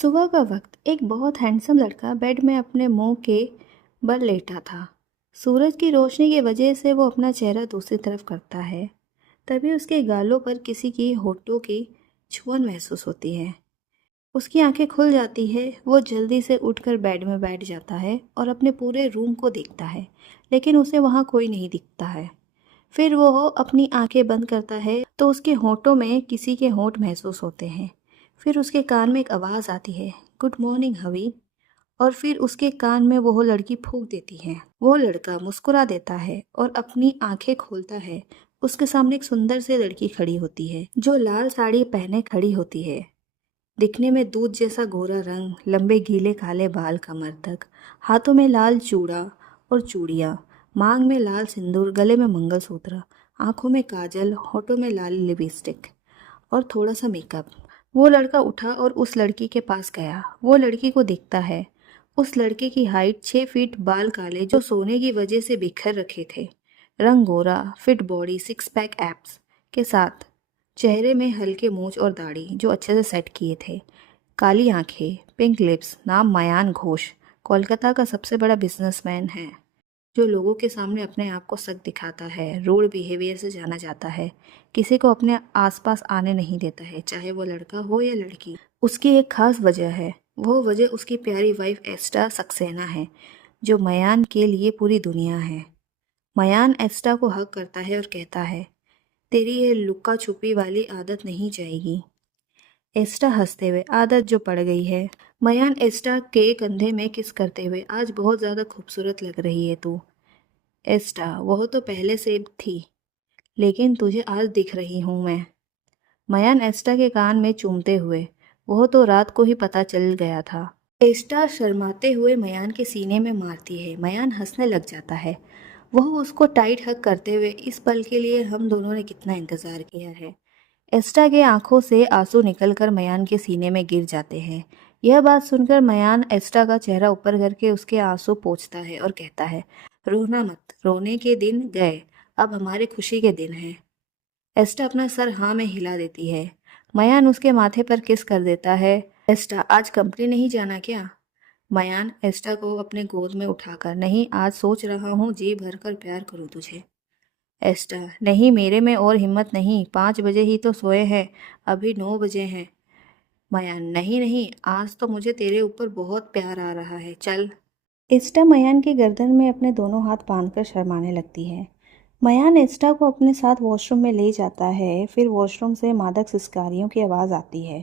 सुबह का वक्त एक बहुत हैंडसम लड़का बेड में अपने मुंह के बल लेटा था। सूरज की रोशनी की वजह से वो अपना चेहरा दूसरी तरफ करता है। तभी उसके गालों पर किसी की होठों की छुअन महसूस होती है। उसकी आंखें खुल जाती है। वो जल्दी से उठकर बेड में बैठ जाता है और अपने पूरे रूम को देखता है, लेकिन उसे वहाँ कोई नहीं दिखता है। फिर वो अपनी आंखें बंद करता है तो उसके होठों में किसी के होंठ महसूस होते हैं। फिर उसके कान में एक आवाज़ आती है, गुड मॉर्निंग हवी। और फिर उसके कान में वो लड़की फूंक देती है। वो लड़का मुस्कुरा देता है और अपनी आंखें खोलता है। उसके सामने एक सुंदर सी लड़की खड़ी होती है जो लाल साड़ी पहने खड़ी होती है। दिखने में दूध जैसा गोरा रंग, लंबे गीले काले बाल कमर तक, हाथों में लाल चूड़ा और चूड़ियाँ, मांग में लाल सिंदूर, गले में मंगलसूत्र, आंखों में काजल, होठों में लाल लिपस्टिक और थोड़ा सा मेकअप। वो लड़का उठा और उस लड़की के पास गया। वो लड़की को देखता है। उस लड़के की हाइट 6 फीट, बाल काले जो सोने की वजह से बिखर रखे थे, रंग गोरा, fit body, six pack abs के साथ, चेहरे में हल्के मूंछ और दाढ़ी जो अच्छे से सेट किए थे, काली आंखें, पिंक लिप्स। नाम मयान घोष, कोलकाता का सबसे बड़ा बिजनेसमैन है जो लोगों के सामने अपने आप को सख्त दिखाता है, रूड बिहेवियर से जाना जाता है, किसी को अपने आसपास आने नहीं देता है, चाहे वो लड़का हो या लड़की। उसकी एक खास वजह है। वो वजह उसकी प्यारी वाइफ एस्टा सक्सेना है, जो मयान के लिए पूरी दुनिया है। मयान एस्टा को हक करता है और कहता है, तेरी ये लुक्का छुपी वाली आदत नहीं जाएगी। एस्टा हंसते हुए, आदत जो पड़ गई है। मयान एस्टा के कंधे में किस करते हुए, आज बहुत ज़्यादा खूबसूरत लग रही है तू। एस्टा, वह तो पहले से थी, लेकिन तुझे आज दिख रही हूं मैं। मयान एस्टा के कान में चूमते हुए, वह तो रात को ही पता चल गया था। एस्टा शर्माते हुए मयान के सीने में मारती है। मयान हंसने लग जाता है। वह उसको टाइट हग करते हुए, इस पल के लिए हम दोनों ने कितना इंतजार किया है। एस्टा के आंखों से आंसू निकलकर मयान के सीने में गिर जाते हैं। यह बात सुनकर मयान एस्टा का चेहरा ऊपर करके उसके आंसू पोंछता है और कहता है, रोना मत, रोने के दिन गए, अब हमारे खुशी के दिन हैं। एस्टा अपना सर हाँ में हिला देती है। मयान उसके माथे पर किस कर देता है। एस्टा, आज कंपनी नहीं जाना क्या? मयान एस्टा को अपने गोद में उठाकर, नहीं, आज सोच रहा हूँ जी भरकर प्यार करूँ तुझे। एस्टा, नहीं, मेरे में और हिम्मत नहीं, 5 बजे ही तो सोए हैं, अभी 9 बजे हैं। मयान, नहीं नहीं, आज तो मुझे तेरे ऊपर बहुत प्यार आ रहा है, चल। एस्टा मयान के गर्दन में अपने दोनों हाथ बांधकर शर्माने लगती है। मयान एस्टा को अपने साथ वॉशरूम में ले जाता है। फिर वॉशरूम से मादक सिसकारियों की आवाज़ आती है।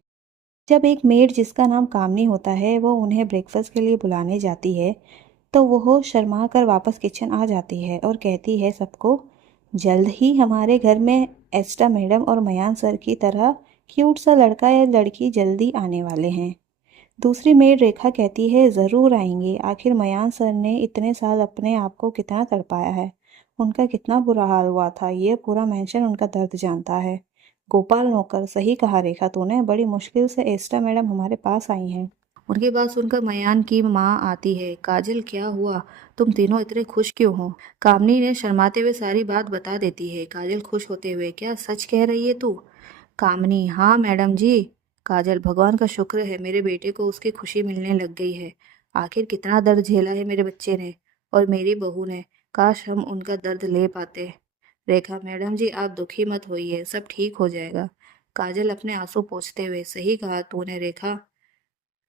जब एक मेड जिसका नाम कामनी होता है वो उन्हें ब्रेकफास्ट के लिए बुलाने जाती है, तो वो शर्मा कर वापस किचन आ जाती है और कहती है सबको, जल्द ही हमारे घर में एस्टा मैडम और मयान सर की तरह क्यूट सा लड़का या लड़की जल्दी आने वाले हैं। दूसरी मेड रेखा कहती है, ज़रूर आएंगे, आखिर मयान सर ने इतने साल अपने आप को कितना तड़पाया है, उनका कितना बुरा हाल हुआ था, ये पूरा मेंशन उनका दर्द जानता है। गोपाल नौकर, सही कहा रेखा तूने, बड़ी मुश्किल से एस्टा मैडम हमारे पास आई हैं। उनकी बात सुनकर मयान की माँ आती है। काजल, क्या हुआ, तुम तीनों इतने खुश क्यों हो? कामनी ने शर्माते हुए सारी बात बता देती है। काजल खुश होते हुए, क्या सच कह रही है तू? कामनी, हाँ मैडम जी। काजल, भगवान का शुक्र है मेरे बेटे को उसकी खुशी मिलने लग गई है। आखिर कितना दर्द झेला है मेरे बच्चे ने और मेरी बहू ने, काश हम उनका दर्द ले पाते। रेखा, मैडम जी आप दुखी मत होइए, सब ठीक हो जाएगा। काजल अपने आंसू पोंछते हुए, सही कहा तूने रेखा।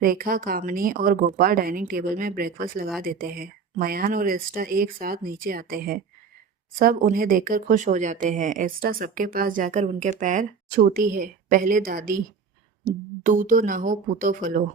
रेखा, कामनी और गोपाल डाइनिंग टेबल में ब्रेकफास्ट लगा देते हैं। मयान और एस्टा एक साथ नीचे आते हैं। सब उन्हें देखकर खुश हो जाते हैं। एस्टा सबके पास जाकर उनके पैर छूती है। पहले दादी, दूतो न हो पूतो फलो।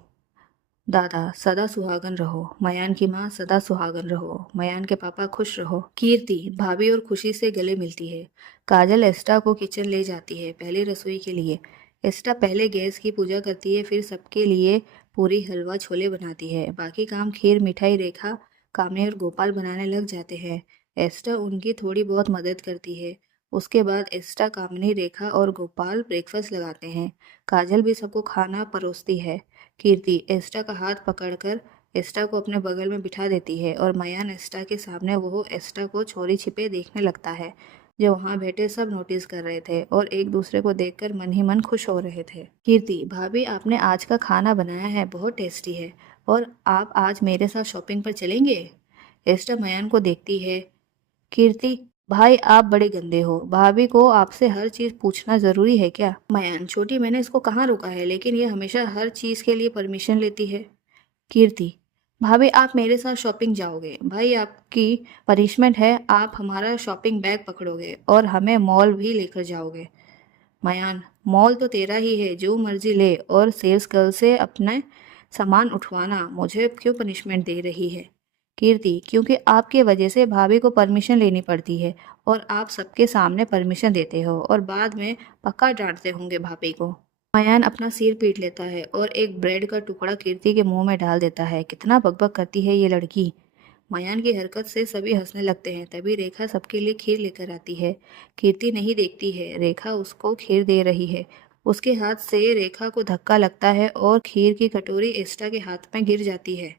दादा, सदा सुहागन रहो। मयान की माँ, सदा सुहागन रहो। मयान के पापा, खुश रहो। कीर्ति, भाभी और खुशी से गले मिलती है। काजल एस्टा को किचन ले जाती है, पहले रसोई के लिए। एस्टा पहले गैस की पूजा करती है, फिर सबके लिए पूरी, हलवा, छोले बनाती है। बाकी काम खीर, मिठाई रेखा, कामनी और गोपाल बनाने लग जाते हैं। एस्टा उनकी थोड़ी बहुत मदद करती है। उसके बाद एस्टा, कामनी, रेखा और गोपाल ब्रेकफास्ट लगाते हैं। काजल भी सबको खाना परोसती है। कीर्ति एस्टा का हाथ पकड़कर एस्टा को अपने बगल में बिठा देती है और मयान एस्टा के सामने वो एस्टा को चोरी छिपे देखने लगता है। जो वहाँ बैठे सब नोटिस कर रहे थे और एक दूसरे को देखकर मन ही मन खुश हो रहे थे। कीर्ति, भाभी आपने आज का खाना बनाया है, बहुत टेस्टी है। और आप आज मेरे साथ शॉपिंग पर चलेंगे? एस्टा मयान को देखती है। कीर्ति, भाई आप बड़े गंदे हो, भाभी को आपसे हर चीज पूछना जरूरी है क्या? मयान, छोटी मैंने इसको कहाँ रोका है, लेकिन ये हमेशा हर चीज के लिए परमिशन लेती है। कीर्ति, भाभी आप मेरे साथ शॉपिंग जाओगे, भाई आपकी पनिशमेंट है, आप हमारा शॉपिंग बैग पकड़ोगे और हमें मॉल भी लेकर जाओगे। मयान, मॉल तो तेरा ही है, जो मर्जी ले, और सेल्स गर्ल से अपने सामान उठवाना, मुझे क्यों पनिशमेंट दे रही है? कीर्ति, क्योंकि आपके वजह से भाभी को परमिशन लेनी पड़ती है और आप सबके सामने परमिशन देते हो और बाद में पक्का डांटते होंगे भाभी को। मयान अपना सिर पीट लेता है और एक ब्रेड का टुकड़ा कीर्ति के मुंह में डाल देता है। कितना बकबक करती है ये लड़की। मयान की हरकत से सभी हंसने लगते हैं। तभी रेखा सबके लिए खीर लेकर आती है। कीर्ति नहीं देखती है, रेखा उसको खीर दे रही है। उसके हाथ से रेखा को धक्का लगता है और खीर की कटोरी एस्टा के हाथ में गिर जाती है।